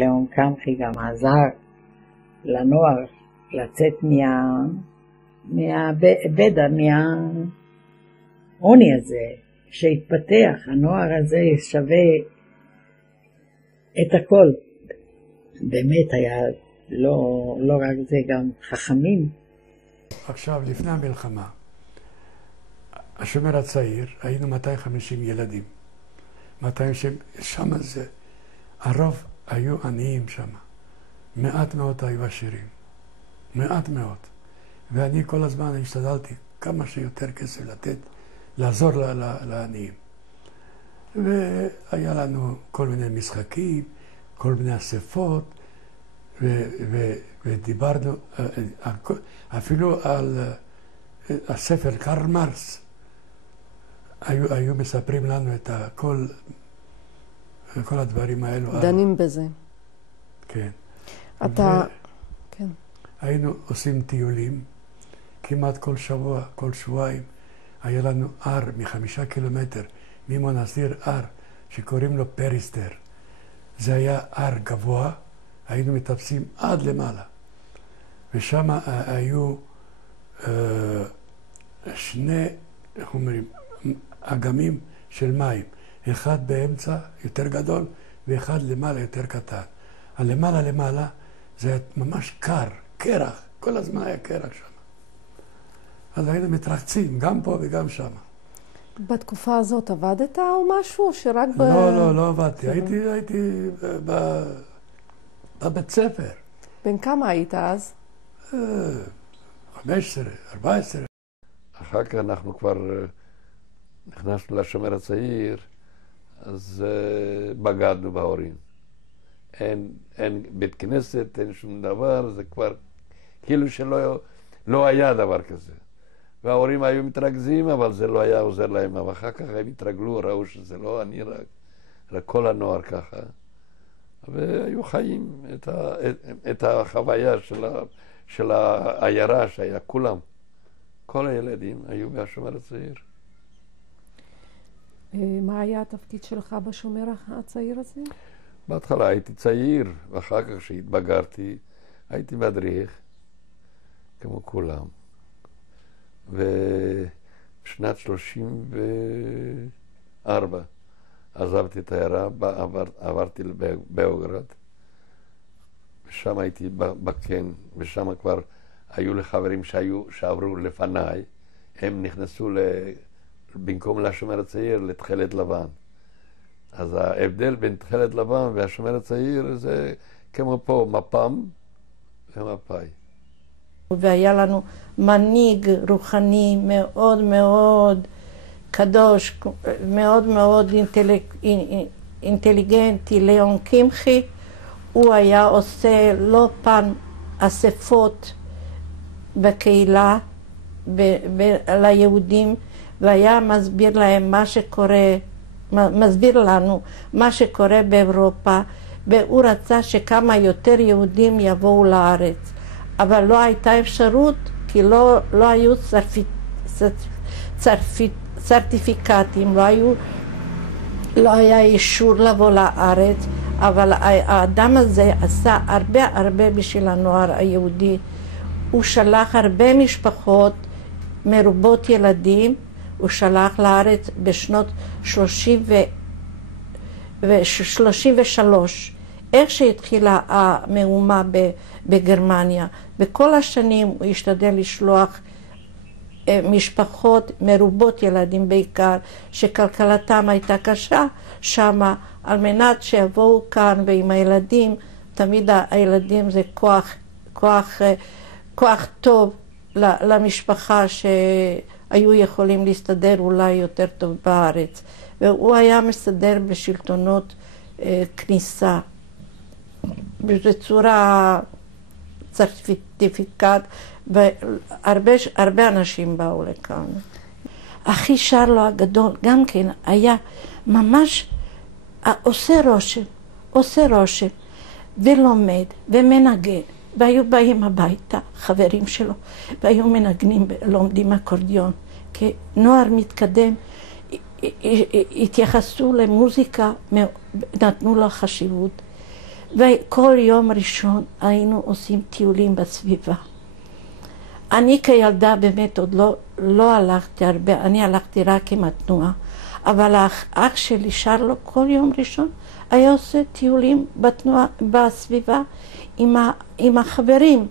לאון קמחי גם עזר לנוער לצאת מהבדע, מהעוני הזה, שהתפתח. הנוער הזה שווה את הכל. באמת היה לא רק זה, גם חכמים. עכשיו, לפני המלחמה, השומר הצעיר, היינו 250 ילדים. 250, שם זה, הרוב היו עניים שם. מעט מאוד היו עשירים. מעט מאוד. ואני כל הזמן השתדלתי כמה שיותר כסף לתת, לעזור לעניים. והיה לנו כל מיני משחקים, כל מיני אספות, ודיברנו אפילו על הספר קרל מרקס. היו מספרים לנו את כל הדברים האלו. דנים בזה. כן. כן. היינו עושים טיולים, כמעט כל שבוע, כל שבועיים. היה לנו הר מ5 קילומטר, ממונסטיר הר, שקוראים לו פריסטר. זה היה הר גבוה, היינו מטפסים עד למעלה. ושם היו שני, איך אומרים, אגמים של מים. אחד באמצע יותר גדול, ואחד למעלה יותר קטן. הלמעלה זה היה ממש קר, קרח, כל הזמן היה קרח שם. אז היינו מתרחצים, גם פה וגם שם. בתקופה הזאת עבדת או משהו, או שרק לא עבדתי. הייתי בבית ספר. בן כמה היית אז? 15, 14. אחר כך אנחנו כבר נכנסנו לשומר הצעיר, אז בגדנו בהורים. אין בית כנסת, אין שום דבר, זה כבר כאילו שלא היה דבר כזה. וההורים היו מתרכזים, אבל זה לא היה עוזר להם. אבל אחר כך הם התרגלו, ראו שזה לא אני רק כל הנוער ככה. והיו חיים את החוויה של העיירה שהיה כולם. כל הילדים היו בשומר הצעיר. מה היה התפקיד שלך בשומר הצעיר הזה? בהתחלה הייתי צעיר, ואחר כך כשהתבגרתי הייתי מדריך, כמו כולם. ובשנת 34 עזבתי את העיירה, עברתי לבאוגרד, ושם הייתי בקן, ושם כבר היו לי חברים שעברו לפניי, הם נכנסו במקום לשומר הצעיר לתכלת לבן. אז ההבדל בין תכלת לבן והשומר הצעיר זה כמו פה מפ"ם ומפא"י. והיה לנו מנהיג רוחני מאוד מאוד קדוש, מאוד מאוד אינטליגנטי, לאון קמחי. הוא היה עושה לא פעם אספות בקהילה ליהודים, והיה מסביר להם מסביר לנו מה שקורה באירופה, והוא רצה שכמה יותר יהודים יבואו לארץ. אבל לא הייתה אפשרות, כי לא היו סרטיפיקטים, לא היה אישור לבוא לארץ, אבל האדם הזה עשה הרבה בשביל הנוער היהודי. הוא שלח הרבה משפחות מרובות ילדים, הוא שלח לארץ בשנות 33, איך שהתחילה המהומה בגרמניה. בכל השנים הוא השתדל לשלוח משפחות מרובות ילדים בעיקר, שכלכלתם הייתה קשה שמה, על מנת שיבואו כאן ועם הילדים. תמיד הילדים זה כוח טוב למשפחה, שהיו יכולים להסתדר אולי יותר טוב בארץ. והוא היה מסדר בשלטונות כניסה בצורה סרטיפיקט, והרבה אנשים באו לכאן. אחי שרלו הגדול גם כן היה ממש עושה רושם ולומד ומנגן, והיו באים הביתה חברים שלו והיו מנגנים, לומדים אקורדיון. כנוער מתקדם התייחסו למוזיקה, נתנו לה חשיבות, וכל יום ראשון היינו עושים טיולים בסביבה. אני כילדה באמת עוד לא הלכתי הרבה, אני הלכתי רק עם התנועה, אבל האח שלי שרלו כל יום ראשון היה עושה טיולים בתנועה, בסביבה עם החברים.